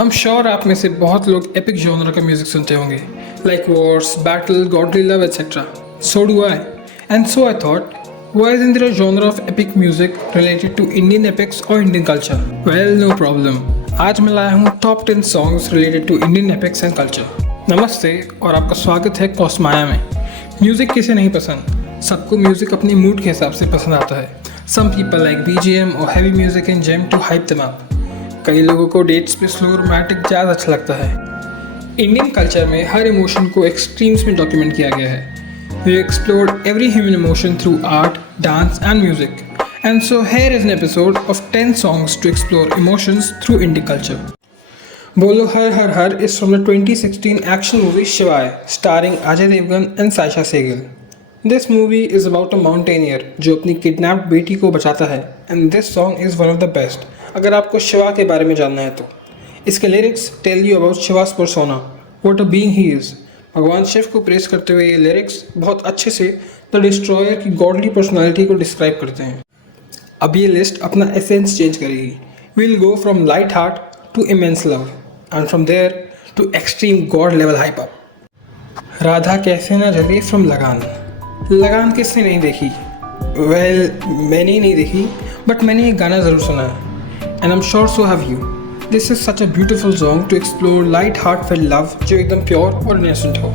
I'm sure आप में से बहुत लोग epic genre का म्यूजिक सुनते होंगे, like wars, battle, godly love, etc. So do I. And so I thought, why isn't there a genre of epic music related to Indian epics or Indian culture? Well, no problem. आज मैं लाया हूँ top 10 songs related to Indian epics and culture. नमस्ते और आपका स्वागत है कॉस्माया में। म्यूजिक किसे नहीं पसंद? सबको म्यूजिक अपने मूड के हिसाब से पसंद आता है। Some people like BGM or heavy music and jam to hype them up. कई लोगों को डेट्स पे स्लो रोमांटिक जैज़ अच्छा लगता है। इंडियन कल्चर में हर इमोशन को एक्सट्रीम्स में डॉक्यूमेंट किया गया है। We explored every human emotion through art, dance and music. And so here is an episode of 10 songs to explore emotions through Indian culture. बोलो हर हर हर is from the 2016 action movie शिवाय, starring Ajay Devgan and Saisha Sehgal. This movie is about a mountaineer जो अपनी kidnapped बेटी को बचाता है, and this song is one of the best. अगर आपको शिवा के बारे में जानना है तो इसके lyrics tell you about Shiva's persona, what a being he is. भगवान शिव को प्रेस करते हुए ये लिरिक्स बहुत अच्छे से द डिस्ट्रॉयर की गॉडली पर्सनालिटी को डिस्क्राइब करते हैं। अब ये लिस्ट अपना एसेंस चेंज करेगी। Will go from light heart to immense love and from there to extreme god level hype up. Radha कैसे ना जली फ्रॉम लगान। लगान किसने नहीं देखी? वेल, मैंने ही नहीं देखी, बट मैंने ये गाना ज़रूर सुना है। And I'm sure so have you. This is such a beautiful song to explore light heartfelt love जो एकदम प्योर और innocent हो।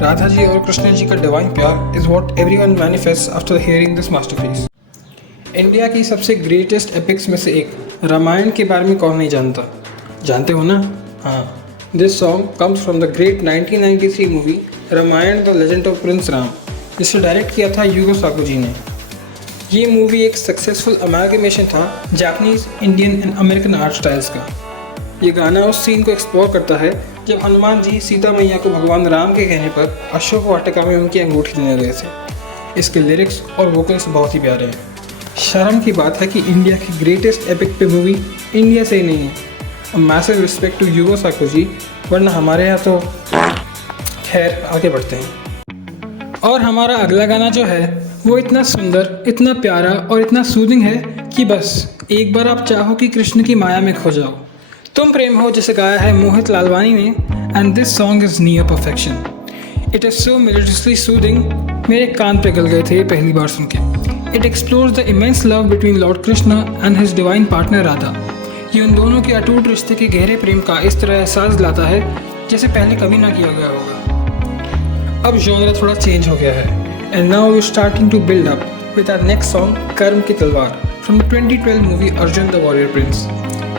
राधा जी और कृष्ण जी का डिवाइन प्यार is what everyone manifests after hearing this masterpiece. India की सबसे ग्रेटेस्ट एपिक्स में से एक रामायण के बारे में कौन नहीं जानता? जानते हो ना? हाँ, this song comes from the great 1993 movie Ramayana the legend of prince Ram, जिसे डायरेक्ट किया था यूगो साको जी ने। ये मूवी एक सक्सेसफुल अमेलगमेशन था Japanese, Indian and American art styles का। ये गाना उस सीन को एक्सप्लोर करता है जब हनुमान जी सीता मैया को भगवान राम के कहने पर अशोक वाटिका में उनकी अंगूठी देने गए थे। इसके लिरिक्स और वोकल्स बहुत ही प्यारे हैं। शर्म की बात है कि इंडिया की ग्रेटेस्ट एपिक पे मूवी इंडिया से ही नहीं है। मैसिव रिस्पेक्ट टू यूगो साको जी, वरना हमारे यहाँ तो खैर आगे बढ़ते हैं। और हमारा अगला गाना जो है वो इतना सुंदर, इतना प्यारा और इतना सूदिंग है कि बस एक बार आप चाहो कि कृष्ण की माया में खो जाओ। तुम प्रेम हो जिसे गाया है मोहित लालवानी ने, and this song is near perfection. It is so melodiously soothing, मेरे कान पे गल गए थे पहली बार सुन के। It explores the immense love between Lord Krishna and his divine partner Radha. ये उन दोनों के अटूट रिश्ते के गहरे प्रेम का इस तरह एहसास दिलाता है जैसे पहले कभी ना किया गया होगा। अब जॉनर थोड़ा चेंज हो गया है, and now we're starting to build up with our next song Karm Ki Talwar from the 2012 movie Arjun the Warrior Prince.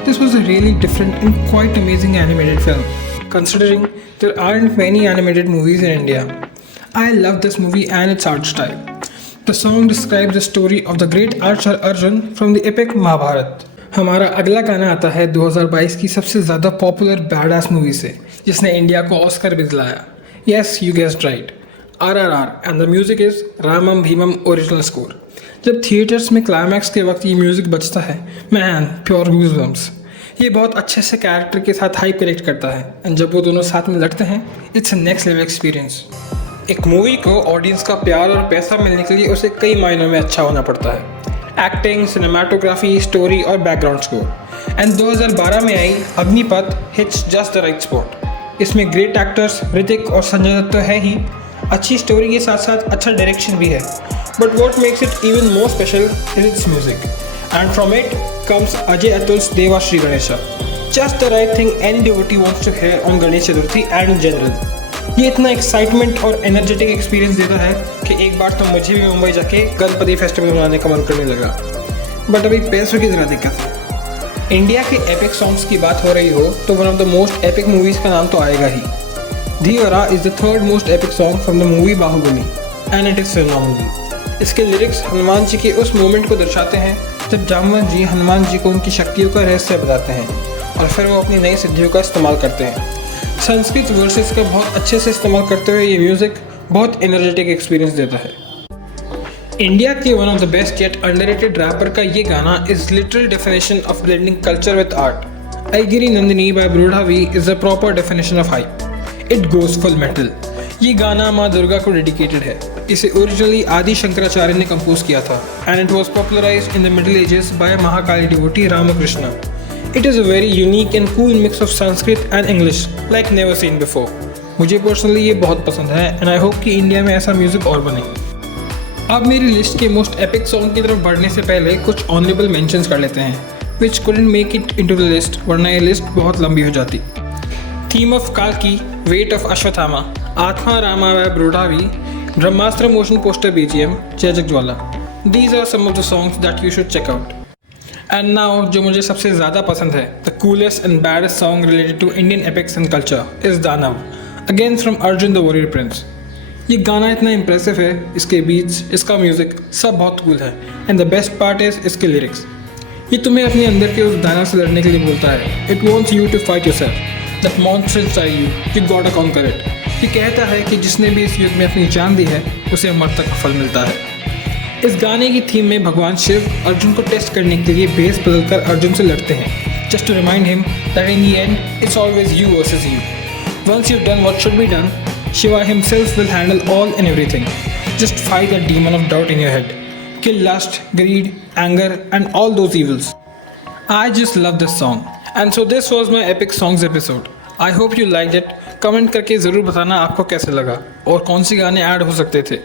This was a really different and quite amazing animated film, considering there aren't many animated movies in India. I love this movie and its art style. The song describes the story of the great archer Arjun from the epic Mahabharata. हमारा अगला गाना आता है 2022 की सबसे ज़्यादा popular badass movie से, जिसने इंडिया को ऑस्कर भी दिलाया। Yes, you guessed right. RRR and the music is Ramam Bheemam original score. जब थिएटर्स में क्लाइमैक्स के वक्त ये म्यूज़िक बजता है, मैन प्योर गूज़बम्स। ये बहुत अच्छे से कैरेक्टर के साथ हाइप कनेक्ट करता है, एंड जब वो दोनों साथ में लड़ते हैं, it's a next level experience. एक मूवी को ऑडियंस का प्यार और पैसा मिलने के लिए उसे कई मायनों में अच्छा होना पड़ता है। एक्टिंग, सिनेमाटोग्राफी, स्टोरी और बैकग्राउंड स्कोर। एंड 2012 में आई Agneepath hits just the right spot. इसमें ग्रेट एक्टर्स ऋतिक और संजय दत्त तो है ही, अच्छी स्टोरी के साथ साथ अच्छा डायरेक्शन भी है। But what makes it even more special is its music, and from it comes Ajay Atul's Deva Shri Ganesha. Just the right thing any devotee wants to hear on Ganesh Chaturthi and in general. ये इतना एक्साइटमेंट और एनर्जेटिक एक्सपीरियंस देता है कि एक बार तो मुझे भी मुंबई जाके गणपति फेस्टिवल मनाने का मन करने लगा। बट अभी पैसों की ज़रा दिक्कत है। इंडिया के एपिक सॉन्ग्स की बात हो रही हो तो one of the most epic movies का नाम तो आएगा ही। Dheevara is the third most epic song from the movie Baahubali, and it is phenomenal. इसके लिरिक्स हनुमान जी के उस मोमेंट को दर्शाते हैं जब जामवंत जी हनुमान जी को उनकी शक्तियों का रहस्य बताते हैं और फिर वो अपनी नई सिद्धियों का इस्तेमाल करते हैं। संस्कृत वर्सेस का बहुत अच्छे से इस्तेमाल करते हुए ये म्यूज़िक बहुत एनर्जेटिक एक्सपीरियंस देता है। इंडिया के one of the best yet underrated rapper का ये गाना is literal definition of blending culture with art. Aigiri Nandini by Brodha V is a proper definition of hype. It goes full metal. ये गाना माँ दुर्गा को डेडिकेटेड है। इसे ओरिजिनली आदि शंकराचार्य ने कंपोज किया था, and it was popularized in the middle ages by Mahakali devotee Ramakrishna. It is a very unique and cool mix of Sanskrit and English like never seen before. मुझे पर्सनली ये बहुत पसंद है एंड आई होप कि India में ऐसा music और बने। अब मेरी लिस्ट के मोस्ट एपिक सॉन्ग की तरफ बढ़ने से पहले कुछ ऑनरेबल मेंशंस कर लेते हैं which couldn't make it into the list, वरना ये लिस्ट बहुत लंबी हो जाती। थीम ऑफ काल्की, wait of Ashwatthama, Atma Rama by Brodha V, Brahmastra motion poster BGM, Jai Jagjwala. These are some of the songs that you should check out. And now जो मुझे सबसे ज़्यादा पसंद है, the coolest and baddest song related to Indian epics and culture is Danav, again from Arjun the warrior Prince. ये गाना इतना impressive है, इसके बीट्स, इसका म्यूज़िक सब बहुत कूल है and the best part is इसके लिरिक्स। ये तुम्हें अपने अंदर के उस दानव से लड़ने के लिए बोलता है। It wants you to fight yourself, that monster inside you got to conquer it. ये कहता है कि जिसने भी इस युद्ध में अपनी जान दी है उसे मरतक का फल मिलता है। इस गाने की थीम में भगवान शिव अर्जुन को टेस्ट करने के लिए भेस बदलकर अर्जुन से लड़ते हैं, just to remind him that in the end it's always you versus you. Once you've done what should be done, Shiva himself will handle all and everything. Just fight that demon of doubt in your head. Kill lust, greed, anger and all those evils. I just love this song. And so this was my epic songs episode. I hope you liked it. Comment करके ज़रूर बताना आपको कैसे लगा और कौन से गाने ऐड हो सकते थे।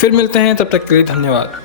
फिर मिलते हैं, तब तक के लिए धन्यवाद।